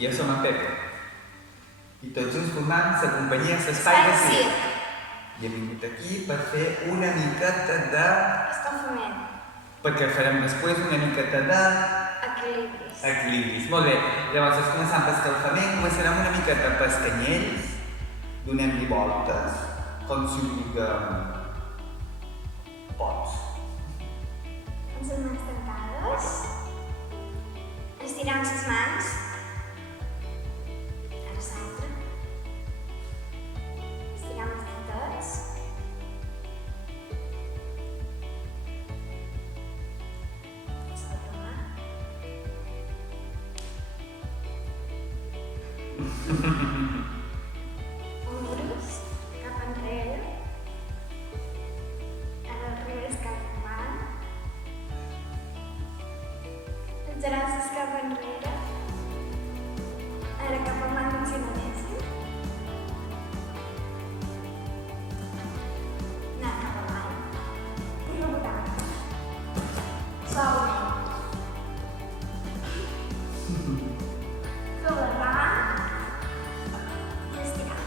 Jo som en Pep. I tots junts formant la companyia S'Espai de Circ. I hem vingut aquí per fer una miqueta de... Escalfament. Perquè farem després una miqueta de... Equilibris. Equilibris. Molt bé. Llavors, començant per escalfament, començarem una miqueta per canyells. Donem-li voltes, com si ho diguem... Pots. Amb les mans tancades. Estirant les mans. Ara l'altra. Estirant els ditets. L'altra mà. Ombres cap enrere. Ara al revés cap avant. Els braços cap enrere. Ara cap avant com si no anessin. Anar cap avall. I rebotar. Suaument. Doblegar i estirar.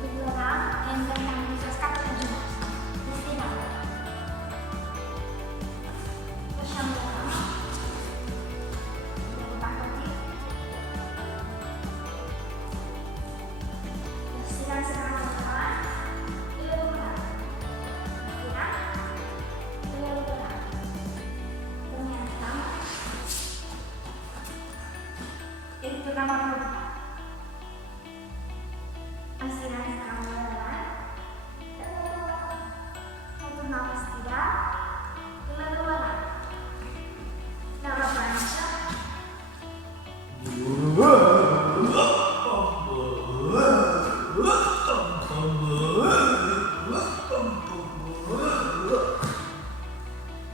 Doblegar i intentar els caps dels genolls. Estirar. Deixant de mà. Rebotar cap aquí. Estirar la cama endavant i la doblegar. Estirar i la doblegar. Tornem a la cama. I tornem a rebotar. Estirar la cama endavant. I la doblegar. La tornem a estirar i la doblegar. La replanxa.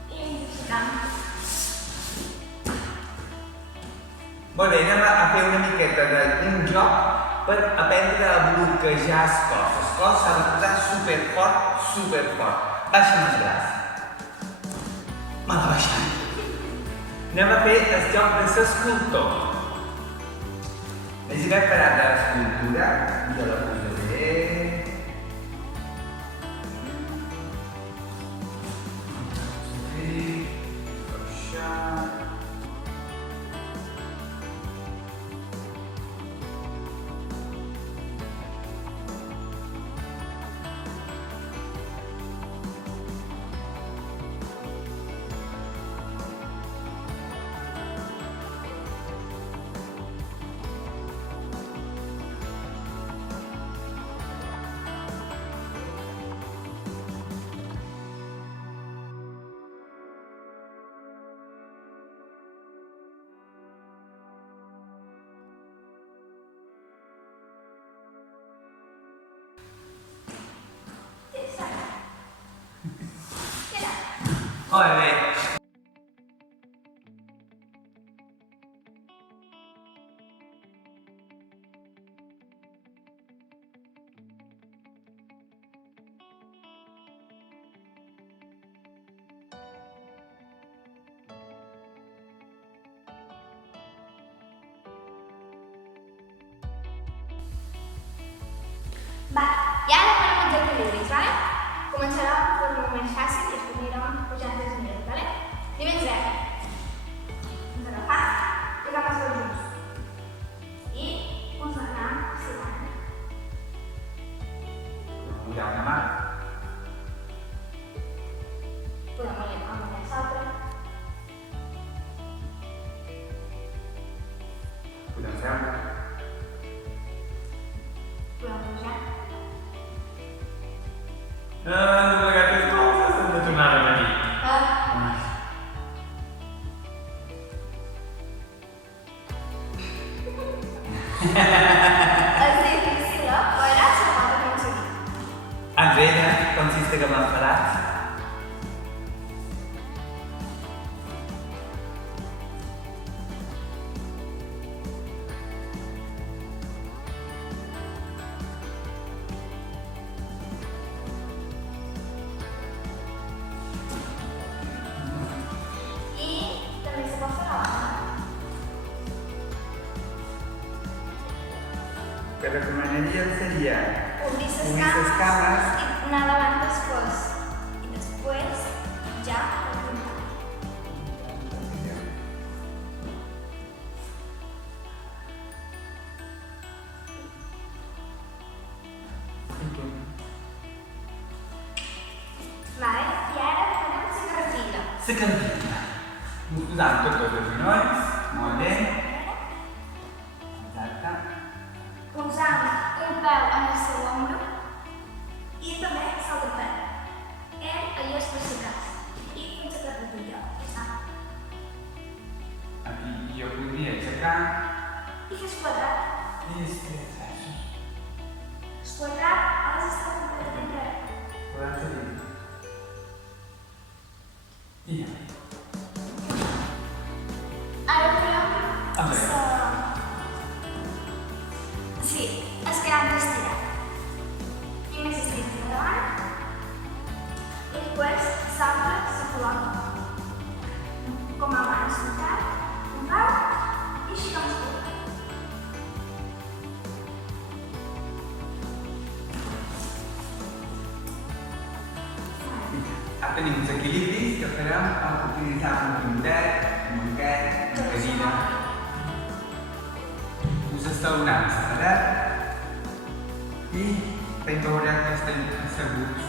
I inspirant. Molt bé, anem a fer una miqueta d'un joc per aprendre a bloquejar el cos. El cos s'ha de posar superfort, superfort. Baixa'm el braç. Me l'ha baixat. Anem a fer el joc de l'escultor. He girat per a l'escultura. Jo la posaré. Baixar. Molt bé. Va, i ara farem els equilibris, vale? Començarà de forma més fàcil i després anirem pujant els nivells, vale? Nivell 0. Ens agafam i agafes els junts. I ens anem estirant. Pujar una mà. Podem anar amb l'altra. Podem seure. Podem pujar. No m'agatis coses, hem de tornar a venir. És difícil, eh? Veuràs que pot aconseguir. Andrea, consiste que me'n faràs? que recomanaria seria obrir les obrir les cames i anar davant després. I després ja apuntar. Vale, i ara farem la cartilla. la cantina. Usant tots els genolls, molt bé. Exacte. Posant un peu en el seu ombro i també salta el peu. Allà és per si cas. I fins a cartilla. Aquí jo podria aixecar I fes quadrat. i després això. El quadrat ha d'estar completament dret. Podem seguir. I ja. Ara farem A veure. Sí, es que han d'estirar. Primer s'estira endavant i després salta la col·loca. Com abans, un peu i així com es pot. Ara tenim els equilibris que farem utilitzant un pintet, un banquet, una cadira. Us esteu donant l'esperat i ben veureu que estem asseguts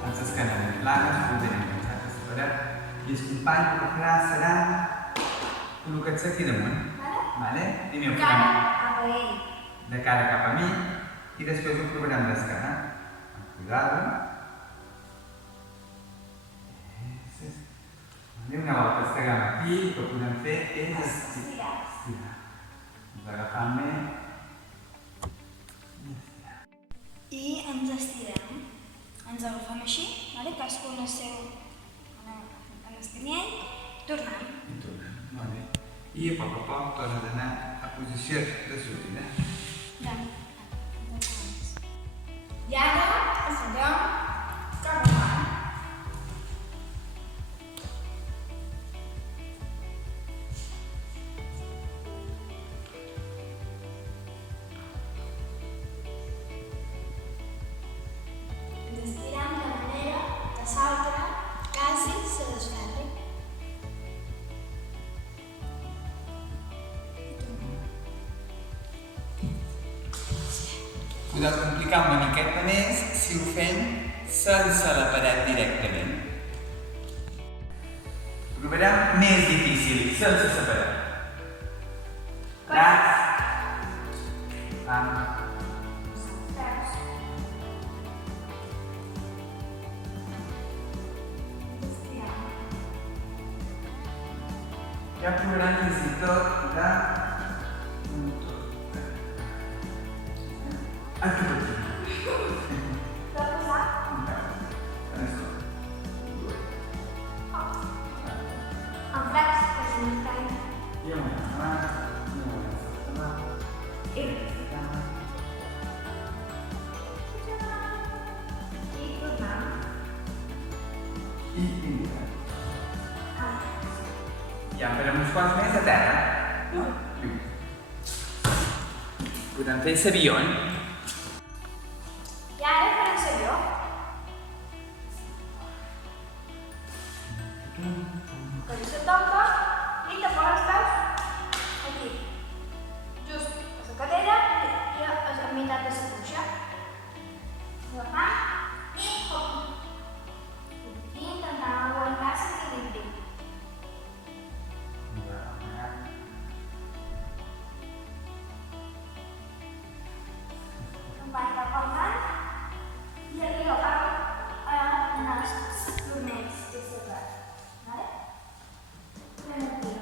en les cadenes planes, podem pensar que l'esperat i el company que ho farà serà col·locat-se aquí damunt. Vale? Primer ho Cara farem cap a ell. de cara cap a mi i després ho provarem d'esquena. Cuidado. Una volta esteguem aquí, el que podem fer és estirar. Ens agafam bé i estirar. I ens estirem. Ens agafem així, vale? Cadascú en el seu en el canyell, tornem. I tornem. Molt bé. I a poc tornes a anar a posició de sortida. I ara ens farem cap avant. Ens estirem de manera que l'altre quasi se desferri. Podeu complicar una miqueta més si ho fem sense la paret directament. Provarem més difícil, sense la paret. Braç, pam, ja provarem fins i tot de... Aquí per aquí. Per posar en flex, que si no es caen. I una mà, I tornem. i pintar. Ja en farem uns quants més a terra. No? Podem fer l'avió. I ara farem l'avió. Cosir la tomba i tapar els peus aquí. Just a la cadera i a la meitat de la cuixa. Agafant i hop. I intentant aguantar l'equilibri. Company cap al davant i agafant els turmells de sobre. Vale? Anem aquí.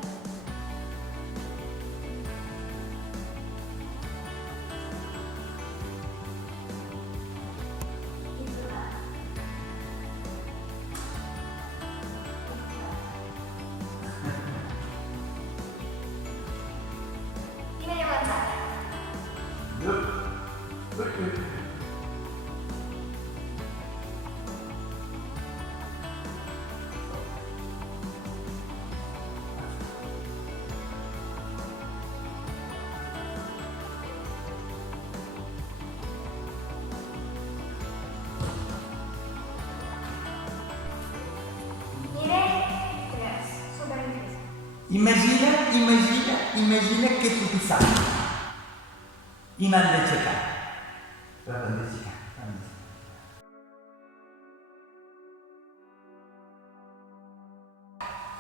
Imagina que tutti sanno. I m'han d'aixecar. Però m'han d'aixecar.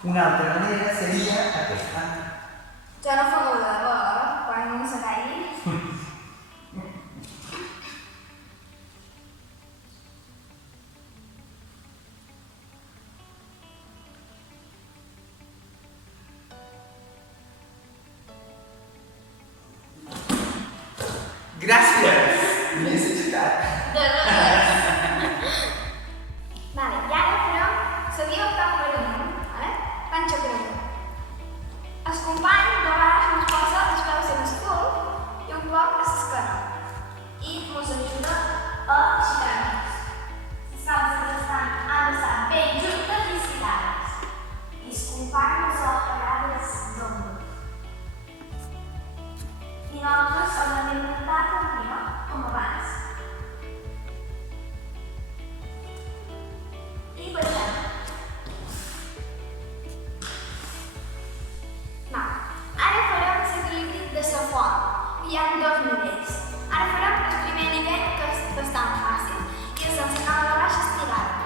Una altra manera seria aquesta. Ja no fa molt de debò, quan no se caigui. Gràcies! M'he aixecat. De res. Vale, i ara farem la dieta per amunt, vale? Panxa per amunt. El company de baix ens posa els peus en el cul i un poc a l'esquerra. I ens ajuda a aixecar-nos. Les calces han d'estar ben juntes i estirades. I el company ens ha parat els ombres. I nosaltres hem d'intentar continuar com abans. I baixem. Ara farem l'equilibri de la font. Hi ha dos nivells. Ara farem el primer nivell, que és bastant fàcil, i és sense cama de baix estirada.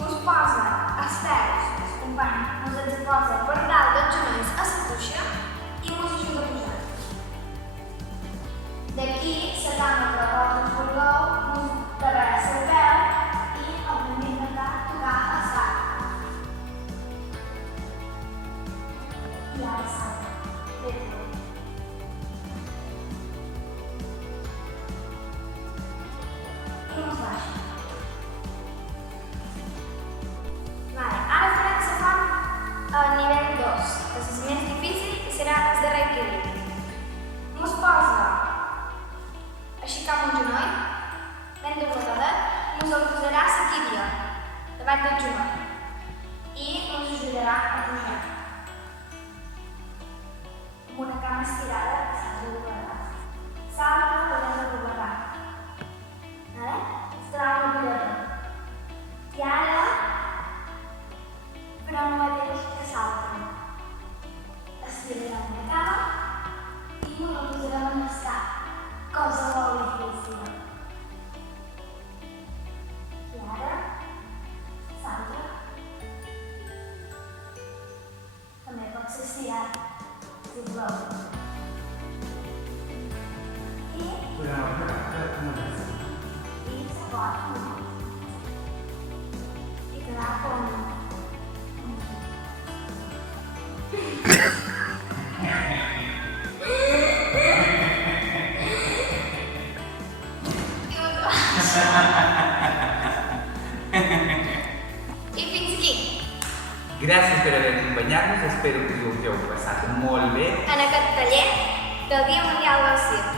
Ens posa els peus, el company ens posa per dalt dels genolls a la cuixa i ens ajuda a pujar. D'aquí, la cama que porta el furgó, ens darrere el peu i hem d'intentar tocar el sac. I ara salta. Ben bé. I ens baixa. Vale, ara farem la font al nivell 2, que és més difícil i serà el darrer equilibri. Ens posa aixecar un genoll, ben doblegadet, ens el posarà a la tíbia, davant del genoll, i ens ajudarà a pujar. Amb una cama estirada que s'ha de doblegar. Salta per de doblegar. Vale? Estarà una pilota. I ara farem el mateix que salta. Estirarem la cama i ens la posarem en el sac. Cosa molt difícil. I ara, salta. També pot ser estirat, si voleu. I se pot i quedar com... I fins aquí. Gràcies per haver acompanyat-nos, espero que us ho hagueu passat molt bé. En aquest taller del Dia Mundial del Circ.